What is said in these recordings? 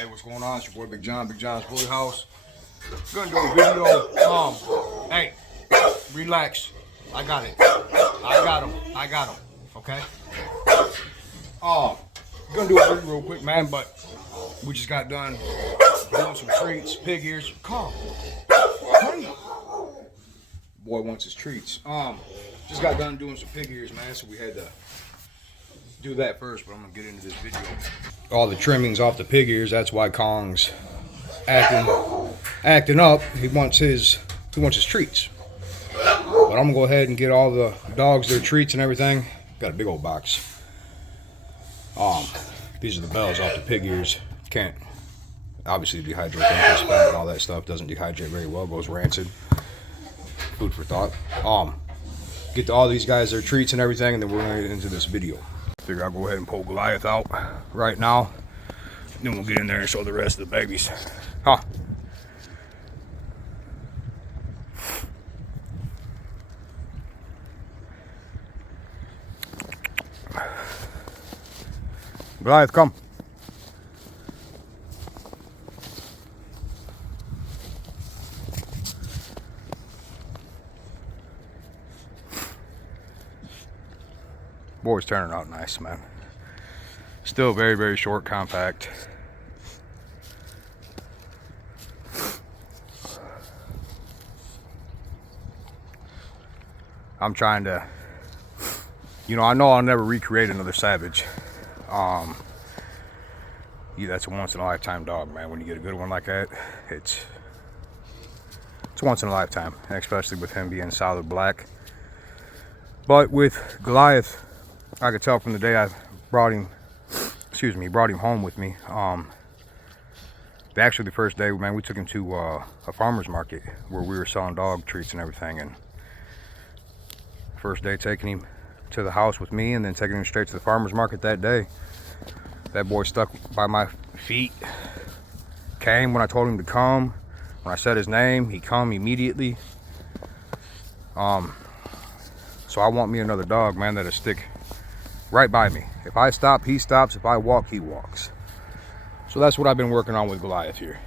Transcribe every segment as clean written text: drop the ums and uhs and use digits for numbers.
Hey, what's going on? It's your boy Big John, Big John's Bully House. Gonna do a video. Hey, relax. I got it. I got him. Okay. Gonna do a video real quick, man. But we just got done doing some treats, pig ears. Calm. Hey. Boy wants his treats. Just got done doing some pig ears, man. So we had to do that first, but I'm gonna get into this video. All the trimmings off the pig ears. That's why Kong's acting up. He wants his treats. But I'm gonna go ahead and get all the dogs their treats and everything. Got a big old box. These are the bells off the pig ears. Can't obviously dehydrate them because fat and all that stuff doesn't dehydrate very well. Goes rancid. Food for thought. Get to all these guys their treats and everything, and then we're gonna get into this video. Figure I'll go ahead and pull Goliath out right now. Then we'll get in there and show the rest of the babies. Goliath, come. Boy's turning out nice, man. Still very, very short, compact. I'm trying to, I know I'll never recreate another Savage. That's a once in a lifetime dog, man. When you get a good one like that, it's once in a lifetime, and especially with him being solid black. But with Goliath, I could tell from the day I brought him home with me. Actually, the first day, man, we took him to a farmer's market where we were selling dog treats and everything. And first day taking him to the house with me and then taking him straight to the farmer's market that day. That boy stuck by my feet. Came when I told him to come. When I said his name, he come immediately. So I want me another dog, man, that'll stick right by me. If I stop, he stops. If I walk, he walks. So that's what I've been working on with Goliath here.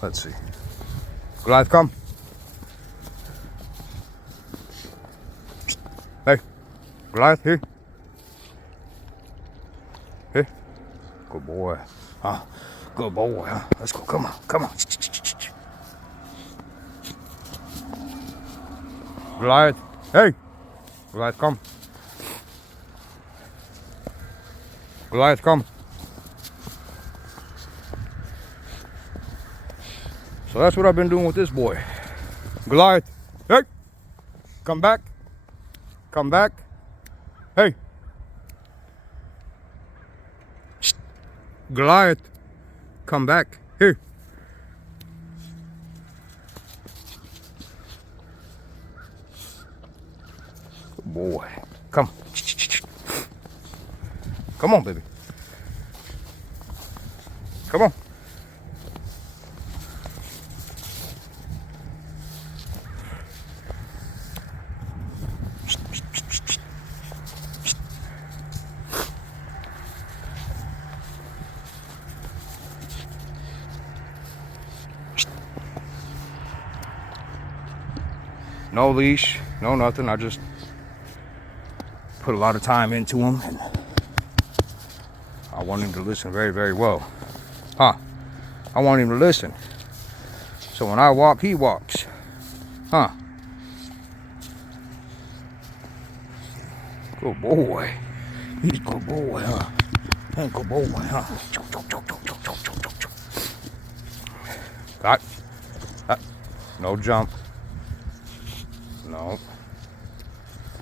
Let's see. Goliath, come. Hey, Goliath, here. Here. Good boy. Good boy. Let's go. Come on. Come on. Goliath. Hey. Goliath, come. Goliath, come. So that's what I've been doing with this boy. Goliath. Hey. Come back. Come back. Hey. Goliath. Come back. Here. Good boy. Come. Come on, baby. Come on. No leash, no nothing. I just put a lot of time into him, and I want him to listen very, very well. I want him to listen. So when I walk, he walks. Good boy. He's a good boy, huh? Hey, good boy, huh? Got. No jump. No.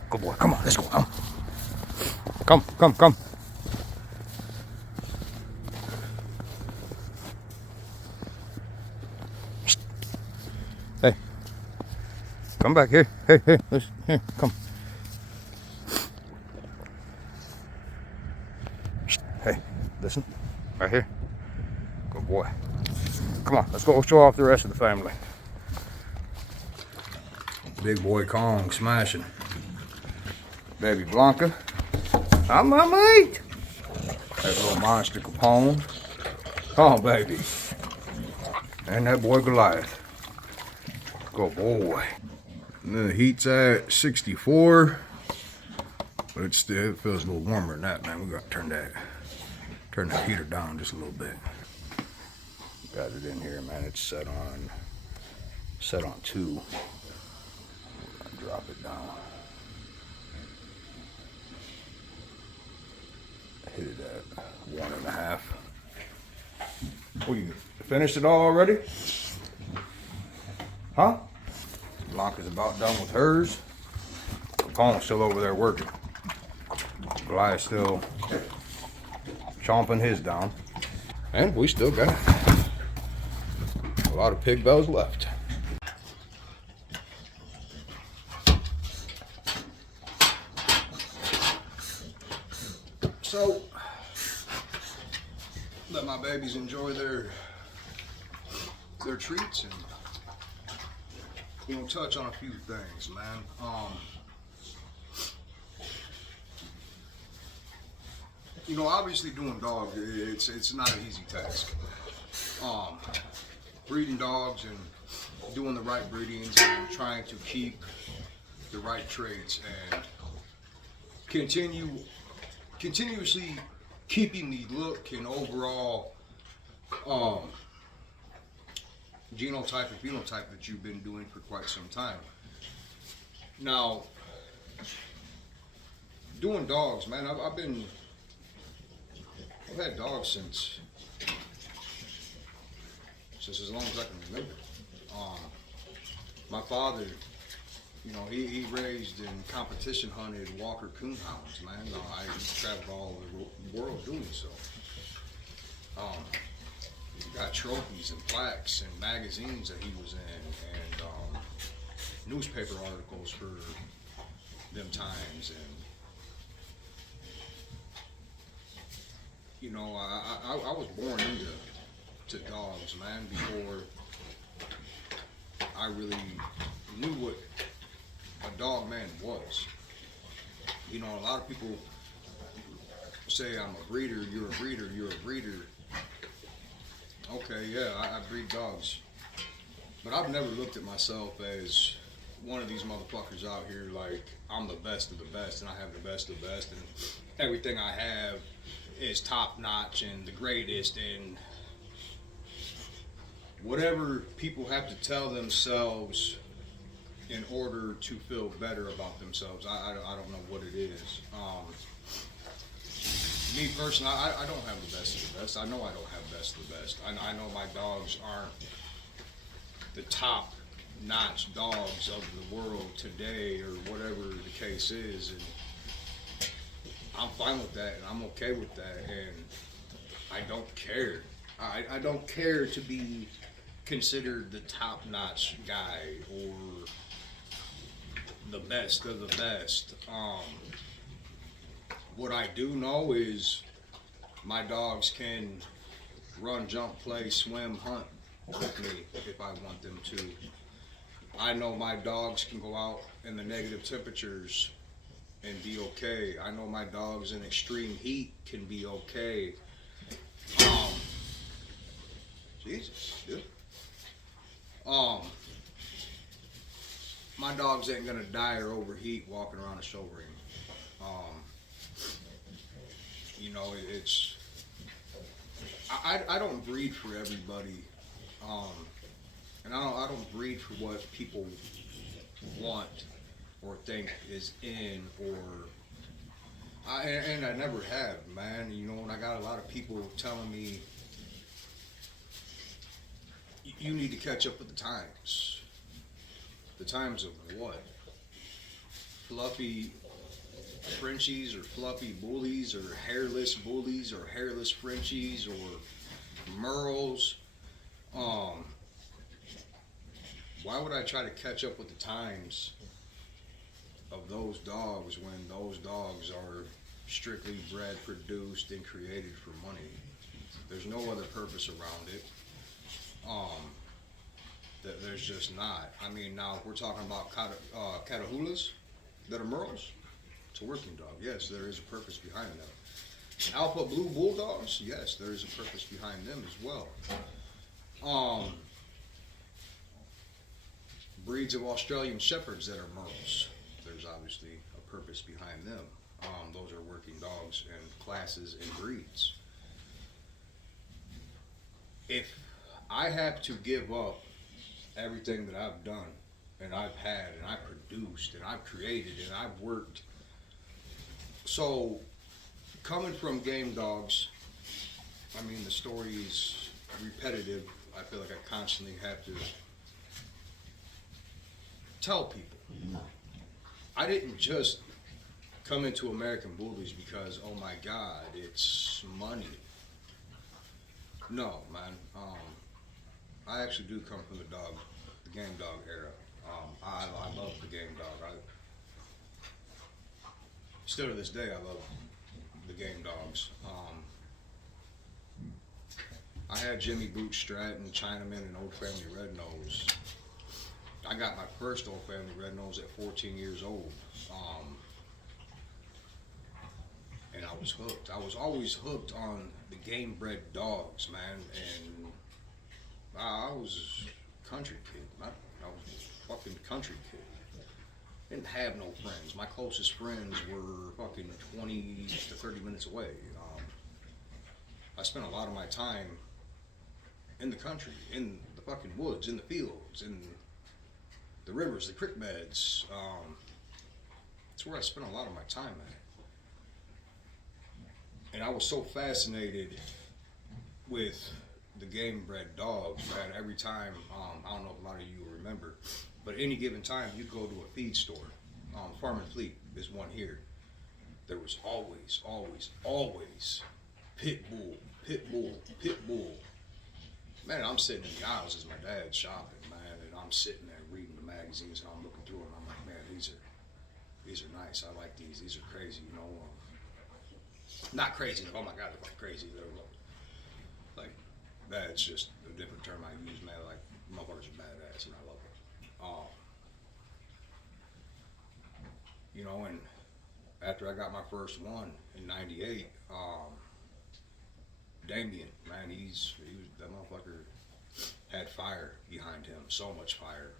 Good boy. Come on, let's go. Come. Hey. Come back here. Hey, listen. Here, come. Hey, listen. Right here. Good boy. Come on, let's go show off the rest of the family. Big boy Kong smashing. Baby Blanca. I'm my mate. That little monster Capone. Come on, baby. And that boy Goliath. Good boy. And then the heat's at 64. But it feels a little warmer than that, man. We gotta turn that heater down just a little bit. Got it in here, man. It's set on 2. Drop it down. Hit it at 1.5. Oh, you finished it all already? Huh? Blanca's about done with hers. Capone's still over there working. Goliath's still chomping his down. And we still got a lot of pig bells left. So, let my babies enjoy their treats and, you know, touch on a few things, man. You know, obviously doing dogs, it's not an easy task. Breeding dogs and doing the right breedings and trying to keep the right traits and continuously keeping the look and overall genotype and phenotype that you've been doing for quite some time. Now, doing dogs, man, I've had dogs since as long as I can remember. My father, you know, he raised and competition hunted Walker coonhounds, man. I traveled all over the world doing so. Got trophies and plaques and magazines that he was in, and newspaper articles for them times. And you know, I was born into dogs, man, before I really knew what a dog man was. You know, a lot of people say I'm a breeder, you're a breeder, you're a breeder. Okay, yeah, I breed dogs. But I've never looked at myself as one of these motherfuckers out here like I'm the best of the best and I have the best of the best and everything I have is top notch and the greatest and whatever people have to tell themselves in order to feel better about themselves. I don't know what it is. Me personally, I don't have the best of the best. I know I don't have best of the best. I know my dogs aren't the top notch dogs of the world today or whatever the case is, and I'm fine with that and I'm okay with that, and I don't care. I don't care to be considered the top notch guy or the best of the best. What I do know is my dogs can run, jump, play, swim, hunt with me if I want them to. I know my dogs can go out in the negative temperatures and be okay. I know my dogs in extreme heat can be okay. Jesus, dude. My dogs ain't gonna die or overheat walking around a show ring. You know, it's I don't breed for everybody, and I don't breed for what people want or think is in, or and I never have, man. You know, and I got a lot of people telling me you need to catch up with the times. The times of what? Fluffy Frenchies or fluffy bullies or hairless bullies or hairless Frenchies or merles. Why would I try to catch up with the times of those dogs when those dogs are strictly bred, produced, and created for money? There's no other purpose around it. There's just not. I mean, now if we're talking about Catahulas that are merles, it's a working dog. Yes, there is a purpose behind that. Alpha Blue Bulldogs, yes, there is a purpose behind them as well. Breeds of Australian Shepherds that are Merles, there's obviously a purpose behind them. Those are working dogs and classes and breeds. If I have to give up everything that I've done and I've had and I've produced and I've created and I've worked, so coming from game dogs, I mean, the story is repetitive. I feel like I constantly have to tell people. I didn't just come into American Bullies because, oh my God, it's money. No, man. I actually do come from the game dog era. I love the game dog. Still to this day, I love the game dogs. I had Jimmy Boot Stratton, Chinaman, and Old Family Red Nose. I got my first Old Family Red Nose at 14 years old. And I was hooked. I was always hooked on the game bred dogs, man. And I was a country kid. I was a fucking country kid. Didn't have no friends. My closest friends were fucking 20 to 30 minutes away. I spent a lot of my time in the country, in the fucking woods, in the fields, in the rivers, the creek beds. That's where I spent a lot of my time at. And I was so fascinated with the game bred dogs, man. Every time, I don't know if a lot of you remember, but any given time you go to a feed store, Farm and Fleet is one here. There was always pit bull, pit bull, pit bull. Man, I'm sitting in the aisles as my dad's shopping, man, and I'm sitting there reading the magazines and I'm looking through them. I'm like, man, these are nice. I like these. These are crazy, you know. Not crazy. Oh my God, they're like crazy. They're like that's just a different term I use, man. Like motherfuckers are badass, and I love them. You know, and after I got my first one in '98, Damien, man, that motherfucker had fire behind him, so much fire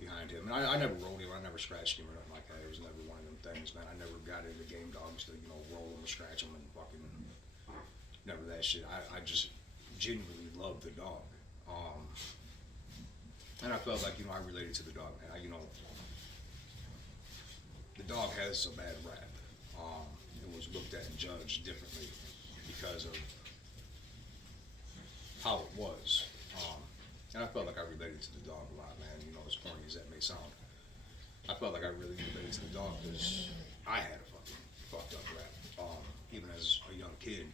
behind him. And I never rolled him, I never scratched him or nothing like that. It was never one of them things, man. I never got into game dogs to, you know, roll them, scratch them, and fucking never that shit. I just genuinely loved the dog. And I felt like, you know, I related to the dog, man. You know, the dog has a bad rap. It was looked at and judged differently because of how it was. And I felt like I related to the dog a lot, man. You know, as corny as that may sound. I felt like I really related to the dog because I had a fucking fucked up rap. Even as a young kid,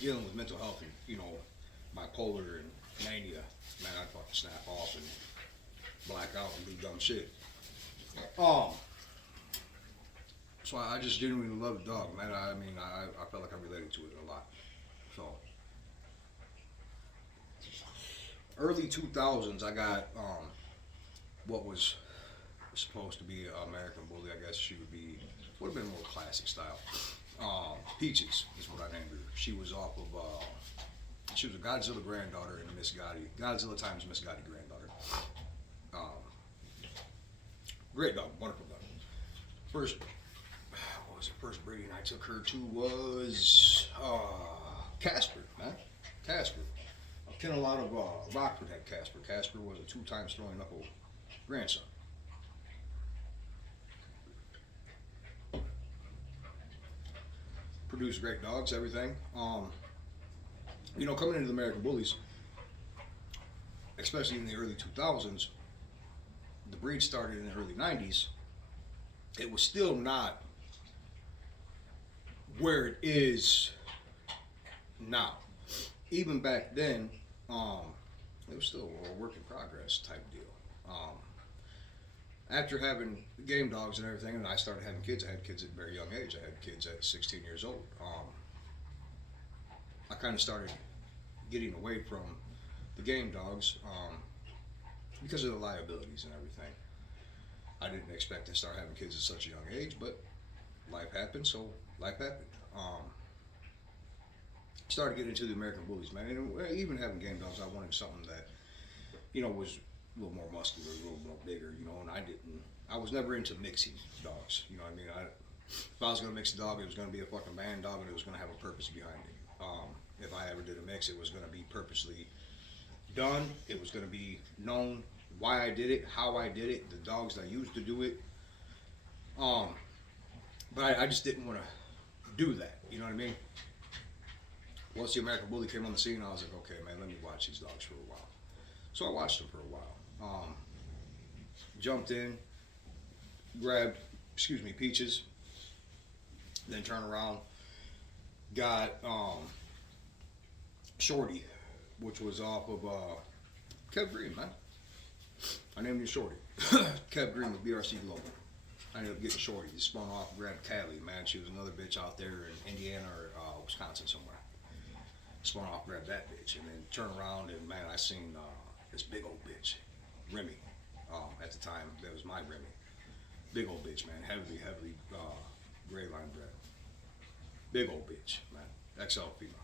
dealing with mental health and, you know, bipolar and mania, man, I'd fucking snap off and black out and do dumb shit. So I just genuinely love the dog, man. I mean, I felt like I related to it a lot. So, early 2000s, I got what was supposed to be an American Bully. I guess she would have been more classic style. Peaches is what I named her. She was off of, she was a Godzilla granddaughter and a Miss Gotti, Godzilla times Miss Gotti granddaughter. Great dog, wonderful dog. What was the first breeding I took her to was Casper, man. Casper. I ken a lot of Rockford had Casper. Casper was a 2-time throwing knuckle grandson. Produced great dogs, everything. You know, coming into the American Bullies, especially in the early 2000s, the breed started in the early 90s. It was still not where it is now. Even back then, it was still a work in progress type deal. After having game dogs and everything, and I started having kids, I had kids at a very young age. I had kids at 16 years old. I kind of started getting away from the game dogs because of the liabilities and everything. I didn't expect to start having kids at such a young age, but life happened, so life happened. Started getting into the American Bullies, man. And even having game dogs, I wanted something that, was a little more muscular, a little more bigger, and I was never into mixing dogs, you know what I mean? If I was going to mix a dog, it was going to be a fucking band dog and it was going to have a purpose behind it. If I ever did a mix, it was going to be purposely done. It was going to be known why I did it, how I did it, the dogs that I used to do it. But I just didn't want to do that, you know what I mean? Once the American Bully came on the scene, I was like, okay, man, let me watch these dogs for a while. So I watched them for a while. Jumped in, grabbed, Peaches, then turned around, got Shorty, which was off of Kev Green, man. I named him Shorty. Kev Green with BRC Global. I ended up getting Shorty. He spun off, grabbed Callie, man. She was another bitch out there in Indiana or Wisconsin somewhere. Spun off, grabbed that bitch, and then turned around and, man, I seen this big old bitch, Remy. At the time, that was my Remy. Big old bitch, man. Heavily gray line bred. Big old bitch, man. XL female.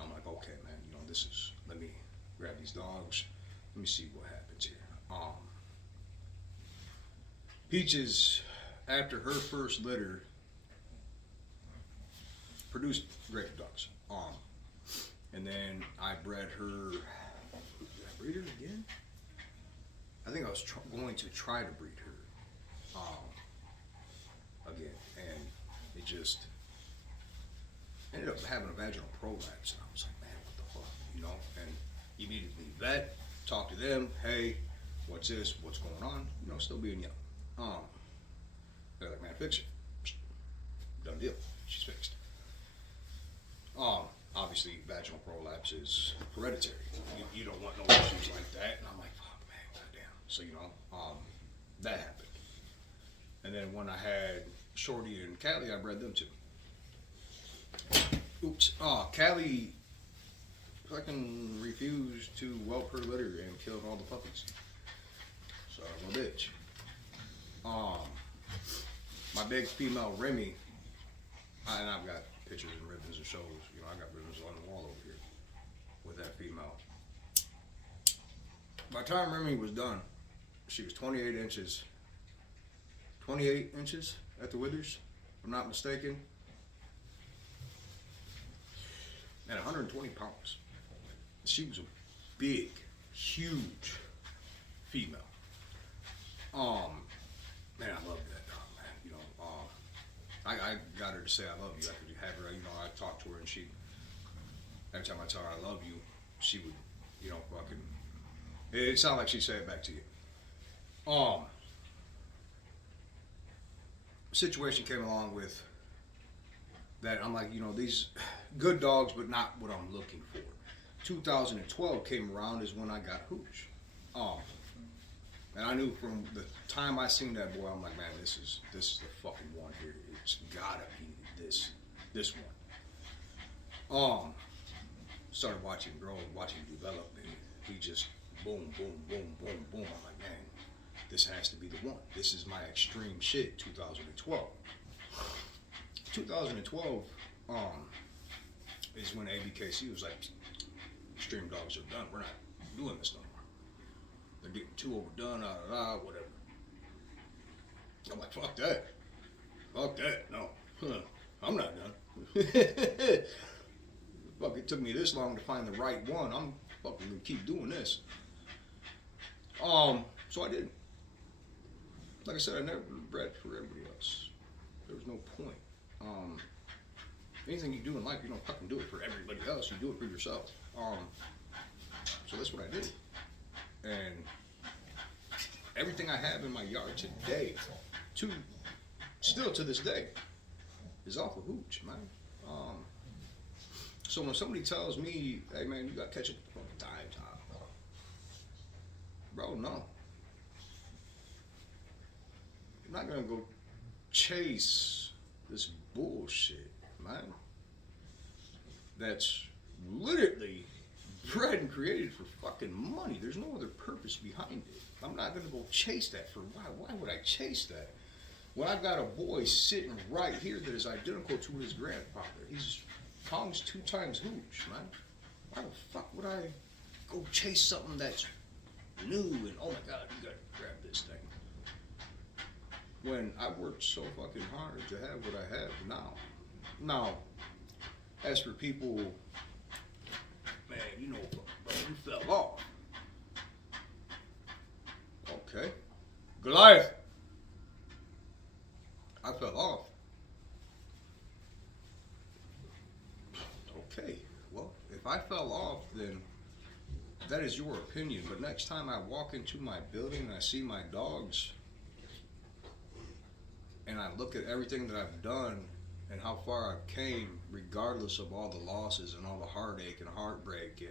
I'm like, okay, man, let me grab these dogs. Let me see what happens here. Peaches, after her first litter, produced great dogs. And then I bred her. Did I breed her again? I think I was going to try to breed her again, and it just ended up having a vaginal prolapse, and I was like, man, what the fuck, and immediately vet, talk to them, hey, what's this, what's going on, still being young. They're like, man, fix it. Done deal, she's fixed. Obviously, vaginal prolapse is hereditary. You don't want no issues like that, and I'm like, fuck, man, goddamn. So, that happened. And then when I had Shorty and Callie, I bred them too. Oops. Callie fucking refused to whelp her litter and killed all the puppies. So I'm a bitch. My big female Remy, and I've got pictures and ribbons and shows. I got ribbons on the wall over here with that female. By the time Remy was done, she was 28 inches. 28 inches at the withers, if I'm not mistaken. And 120 pounds. She was a big, huge female. Man, I love that dog, man. I got her to say I love you after you have her. I talked to her, and every time I tell her I love you, she would, fucking. It sounded like she'd say it back to you. Situation came along with that. I'm like, these good dogs, but not what I'm looking for. 2012 came around is when I got Hooch. And I knew from the time I seen that boy, I'm like, man, this is the fucking one here. It's gotta be this one. Started watching him grow, watching him develop, and he just boom, boom, boom, boom, boom. I'm like, man, this has to be the one. This is my extreme shit. 2012. 2012 is when ABKC was like, extreme dogs are done. We're not doing this no more. They're getting too overdone, whatever. I'm like, fuck that. Fuck that. No. I'm not done. Fuck, it took me this long to find the right one. I'm fucking gonna keep doing this. So I did. Like I said, I never bred for everybody else. There was no point. Anything you do in life, you don't fucking do it for everybody else. You do it for yourself. So that's what I did. And everything I have in my yard today, still to this day, is off of Hooch, man. So when somebody tells me, hey man, you gotta catch up with the time, bro, no. I'm not gonna go chase this bullshit, man. That's literally bred and created for fucking money. There's no other purpose behind it. I'm not gonna go chase that for why? Why would I chase that? When I've got a boy sitting right here that is identical to his grandfather. He's Kong's 2 times hooch, man. Why the fuck would I go chase something that's new and oh my god, you gotta grab this thing? When I worked so fucking hard to have what I have now. Now, as for people, man, you know, you fell off. Okay. Goliath. I fell off. Okay. Well, if I fell off, then that is your opinion. But next time I walk into my building and I see my dogs and I look at everything that I've done and how far I've came, regardless of all the losses and all the heartache and heartbreak,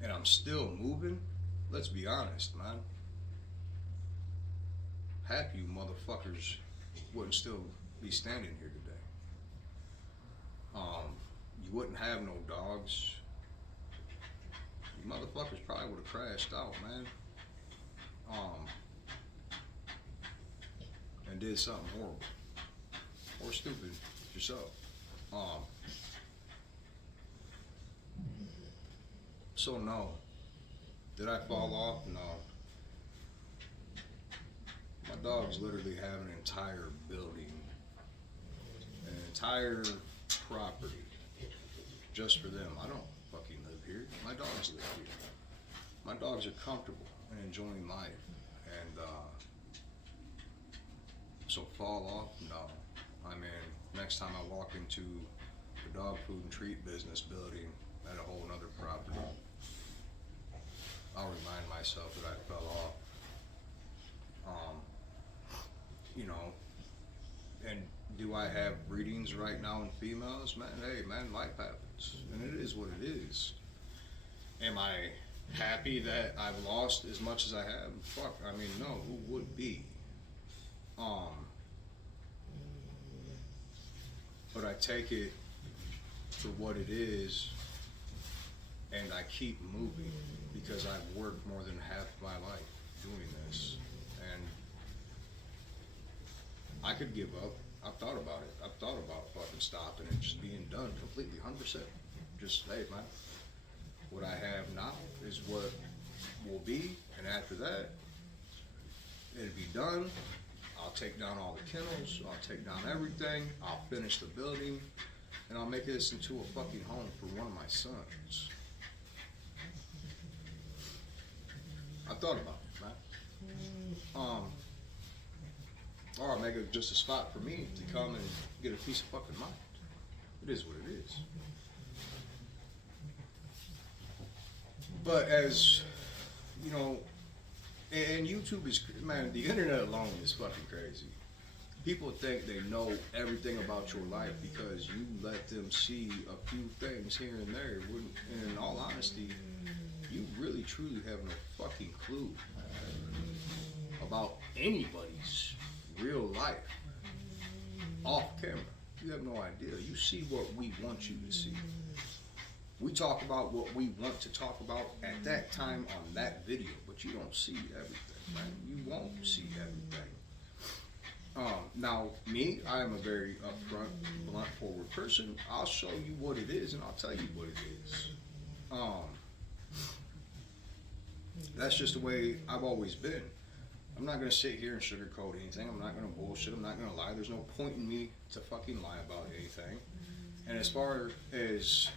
and I'm still moving, let's be honest, man. Half you motherfuckers wouldn't still be standing here today. You wouldn't have no dogs. You motherfuckers probably would have crashed out, man. And did something horrible or stupid yourself. So no. Did I fall off? No. My dogs literally have an entire building, an entire property just for them. I don't fucking live here. My dogs live here. My dogs are comfortable and enjoying life. And so fall off? No. I mean, next time I walk into the dog food and treat business building at a whole nother property, I'll remind myself that I fell off. You know, and do I have breedings right now in females? Man, hey, man, life happens, and it is what it is. Am I happy that I've lost as much as I have? Fuck, I mean, no, who would be? But I take it for what it is, and I keep moving because I've worked more than half my life doing this, and I could give up. I've thought about it. I've thought about fucking stopping and just being done completely, 100%. Just, hey, man, what I have now is what will be, and after that, it'll be done. I'll take down all the kennels, I'll take down everything, I'll finish the building, and I'll make this into a fucking home for one of my sons. I thought about it, man. Or I'll make it just a spot for me to come and get a piece of fucking mind. It is what it is. But as, you know, and YouTube is, man, the internet alone is fucking crazy. People think they know everything about your life because you let them see a few things here and there. And in all honesty, you really truly have no fucking clue about anybody's real life off camera. You have no idea. You see what we want you to see. We talk about what we want to talk about at that time on that video, but you don't see everything, man. You won't see everything. Now, me, I am a very upfront, blunt, forward person. I'll show you what it is, and I'll tell you what it is. That's just the way I've always been. I'm not going to sit here and sugarcoat anything. I'm not going to bullshit. I'm not going to lie. There's no point in me to fucking lie about anything. And as far as,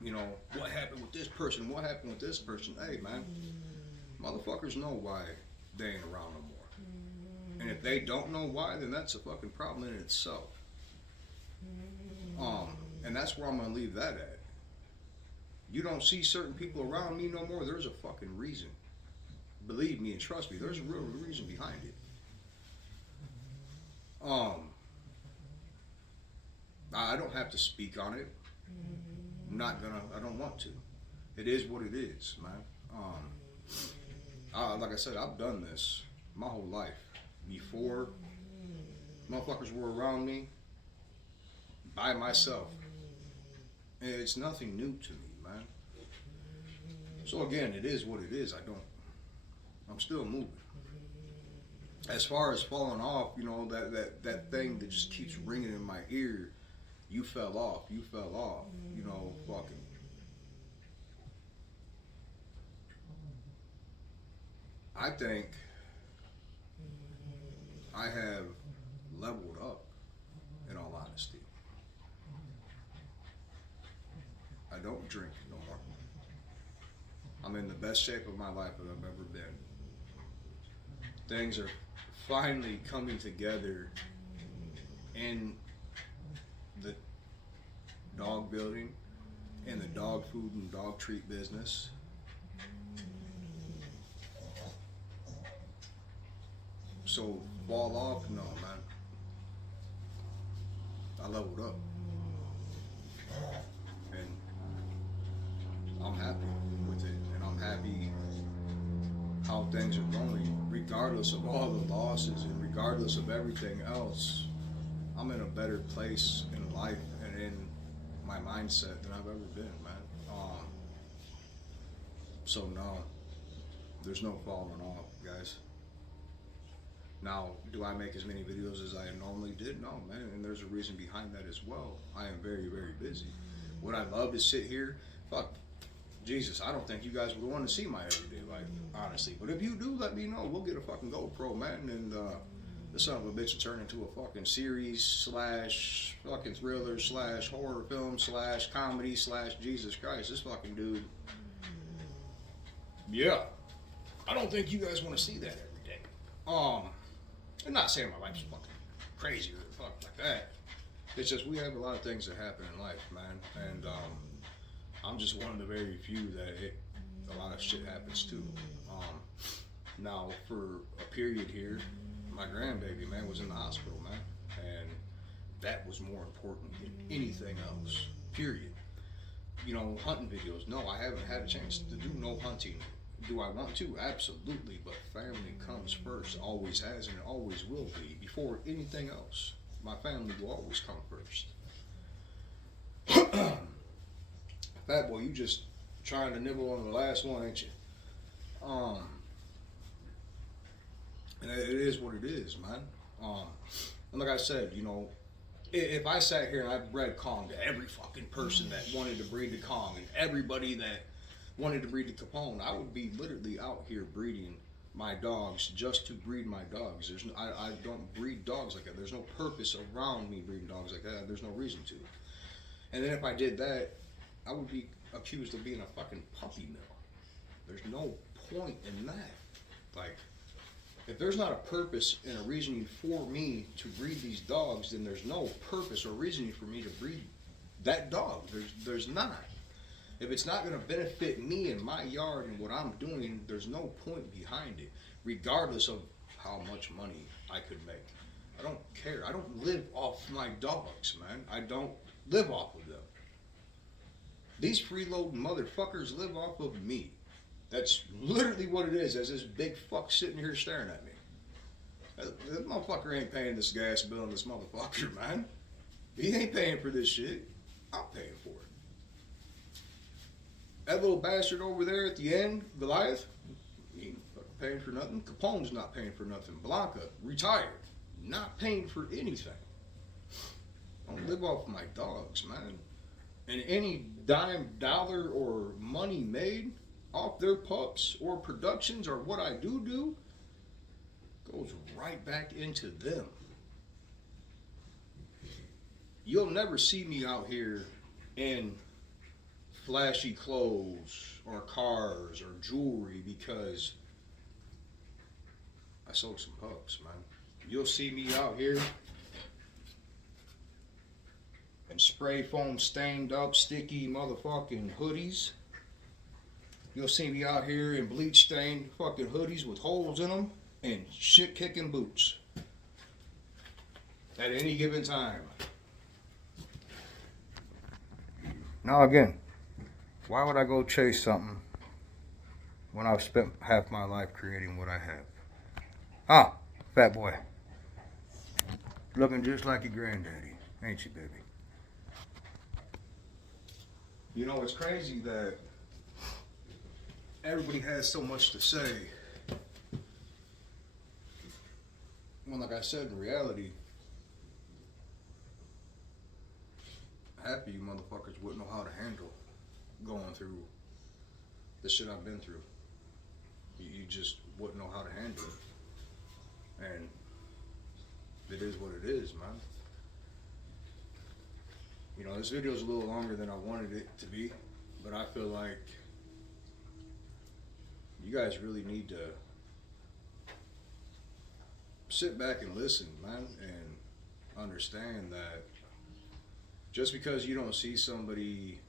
you know, what happened with this person, what happened with this person, hey, man, motherfuckers know why they ain't around no more. And if they don't know why, then that's a fucking problem in itself. And that's where I'm going to leave that at. You don't see certain people around me no more, there's a fucking reason. Believe me and trust me, there's a real reason behind it. I don't have to speak on it. I'm not gonna, I don't want to. It is what it is, man. Like I said, I've done this my whole life. Before motherfuckers were around me, by myself. And it's nothing new to me, man. So again, it is what it is. I'm still moving. as far as falling off, you know, that thing that just keeps ringing in my ear, you fell off, you fell off, you know, fucking. I think I have leveled up, in all honesty. I don't drink no more. I'm in the best shape of my life that I've ever been. Things are finally coming together in the dog building, in the dog food and dog treat business. So fall off? No, man. I leveled up. And I'm happy with it. And I'm happy how things are going, regardless of all the losses and regardless of everything else. I'm in a better place in life and in my mindset than I've ever been, man. So no, there's no falling off, guys. Now, do I make as many videos as I normally did? No, man, and there's a reason behind that as well. I am very, very busy. Would I love to sit here? Fuck, Jesus, I don't think you guys would want to see my everyday life, honestly. But if you do, let me know. We'll get a fucking GoPro, man, and the son of a bitch will turn into a fucking series slash fucking thriller slash horror film slash comedy slash Jesus Christ. This fucking dude. Yeah. I don't think you guys want to see that every day. I'm not saying my life's fucking crazy or fuck like that. It's just we have a lot of things that happen in life, man. And I'm just one of the very few that a lot of shit happens to. Now, for a period here, my grandbaby, man, was in the hospital, man. And that was more important than anything else, period. You know, hunting videos, no, I haven't had a chance to do no hunting. Do I want to? Absolutely, but family comes first, always has and it always will be, before anything else. My family will always come first. Fat boy, you just trying to nibble on the last one, ain't you? And it is what it is, man. And like I said, you know, if I sat here and I bred Kong to every fucking person that wanted to breed the Kong and everybody that wanted to breed the Capone, I would be literally out here breeding my dogs just to breed my dogs. There's no, I don't breed dogs like that. There's no purpose around me breeding dogs like that. There's no reason to. And then if I did that, I would be accused of being a fucking puppy mill. There's no point in that. Like, if there's not a purpose and a reasoning for me to breed these dogs, then there's no purpose or reasoning for me to breed that dog. There's not. If it's not going to benefit me and my yard and what I'm doing, there's no point behind it, regardless of how much money I could make. I don't care. I don't live off my dogs, man. I don't live off of them. These freeloading motherfuckers live off of me. That's literally what it is, as this big fuck sitting here staring at me. That motherfucker ain't paying this gas bill on this motherfucker, man. He ain't paying for this shit. I'm paying for it. That little bastard over there at the end, Goliath, he ain't paying for nothing. Capone's not paying for nothing. Blanca, retired, not paying for anything. I don't live off my dogs, man. And any dime, dollar, or money made off their pups or productions or what I do goes right back into them. You'll never see me out here in flashy clothes or cars or jewelry because I sold some pups, man. You'll see me out here in spray foam stained up sticky motherfucking hoodies. You'll see me out here in bleach stained fucking hoodies with holes in them and shit kicking boots at any given time. Now again, why would I go chase something when I've spent half my life creating what I have? Ah, fat boy. Looking just like your granddaddy, ain't you, baby? You know, it's crazy that everybody has so much to say Well, like I said, in reality, half of you motherfuckers wouldn't know how to handle going through the shit I've been through. You just wouldn't know how to handle it. And it is what it is, man. You know, this video is a little longer than I wanted it to be, but I feel like you guys really need to sit back and listen, man, and understand that just because you don't see somebody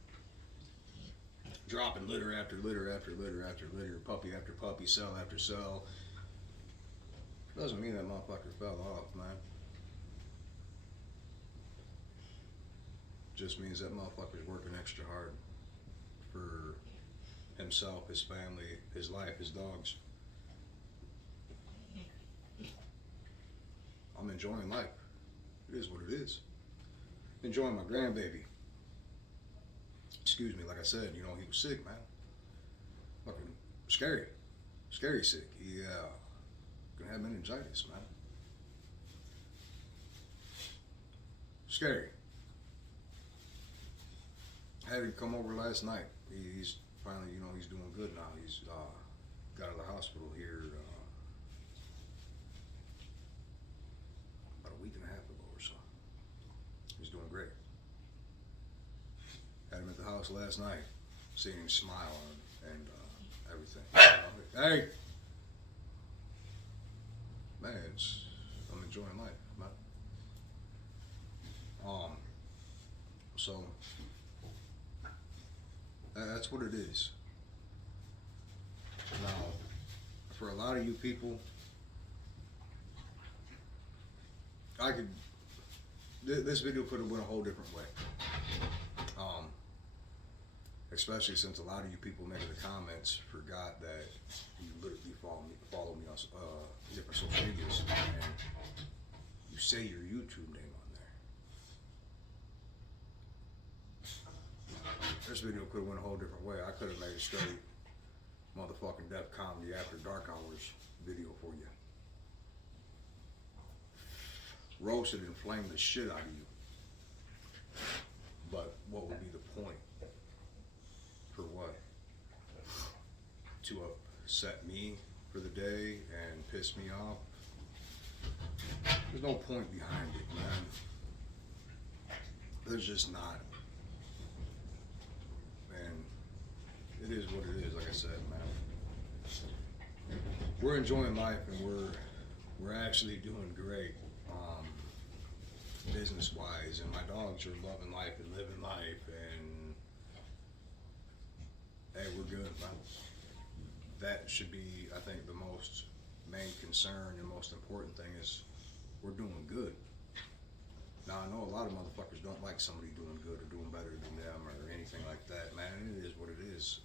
dropping litter after litter after litter after litter, puppy after puppy, cell after cell, doesn't mean that motherfucker fell off, man. Just means that motherfucker's working extra hard for himself, his family, his life, his dogs. I'm enjoying life. It is what it is. Enjoying my grandbaby. Excuse me, like I said, you know, he was sick, man. Fucking scary. Scary sick. He gonna have meningitis, man. Scary. Had him come over last night. He's finally, you know, he's doing good now. He's got out of the hospital here about a week and a half ago or so. He's doing great. Had him at the house last night, seeing him smile and everything. Hey, man, I'm enjoying life, man. So that's what it is. Now, for a lot of you people, this video could have went a whole different way. Especially since a lot of you people making the comments forgot that you literally follow me on different social medias, and you say your YouTube name on there. This video could have went a whole different way. I could have made a straight motherfucking Death Comedy After Dark Hours video for you. Roasted and flamed the shit out of you. But what would be the point? For what? To upset me for the day and piss me off? There's no point behind it, man. There's just not. And it is what it is, like I said, man. We're enjoying life and we're actually doing great, business-wise, and my dogs are loving life and living life, and hey, we're good, man. That should be, I think, the most main concern and most important thing is we're doing good. Now, I know a lot of motherfuckers don't like somebody doing good or doing better than them or anything like that, man. It is what it is.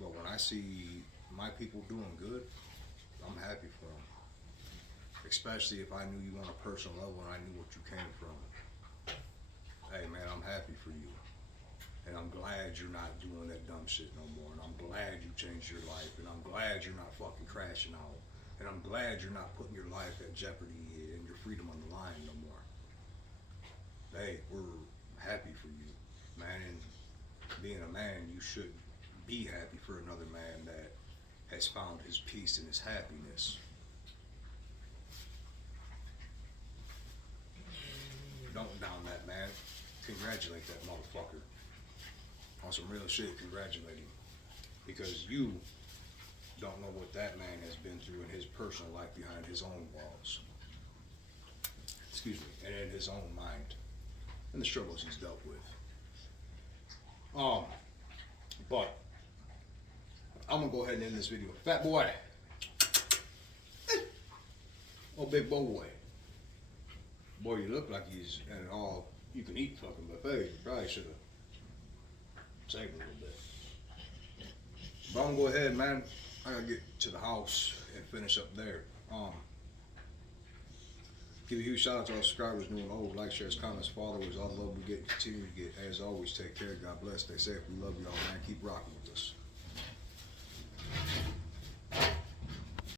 But when I see my people doing good, I'm happy for them. Especially if I knew you on a personal level and I knew what you came from. Hey, man, I'm happy for you. And I'm glad you're not doing that dumb shit no more. And I'm glad you changed your life. And I'm glad you're not fucking crashing out. And I'm glad you're not putting your life at jeopardy and your freedom on the line no more. Hey, we're happy for you, man. And being a man, you should be happy for another man that has found his peace and his happiness. Don't down that man. Congratulate that motherfucker. On some real shit, congratulate him. Because you don't know what that man has been through in his personal life behind his own walls. Excuse me, and in his own mind. And the struggles he's dealt with. But I'm gonna go ahead and end this video. Fat boy. Oh, big boy. Boy, you look like he's at an all you can eat fucking buffet. You probably should have saved a little bit. But I'm gonna go ahead, man. I gotta get to the house and finish up there. Give a huge shout out to our subscribers, new and old. Like, shares, comments, followers, all the love we get, continue to get. As always, take care. God bless. Stay safe. We love y'all, man. Keep rocking with us.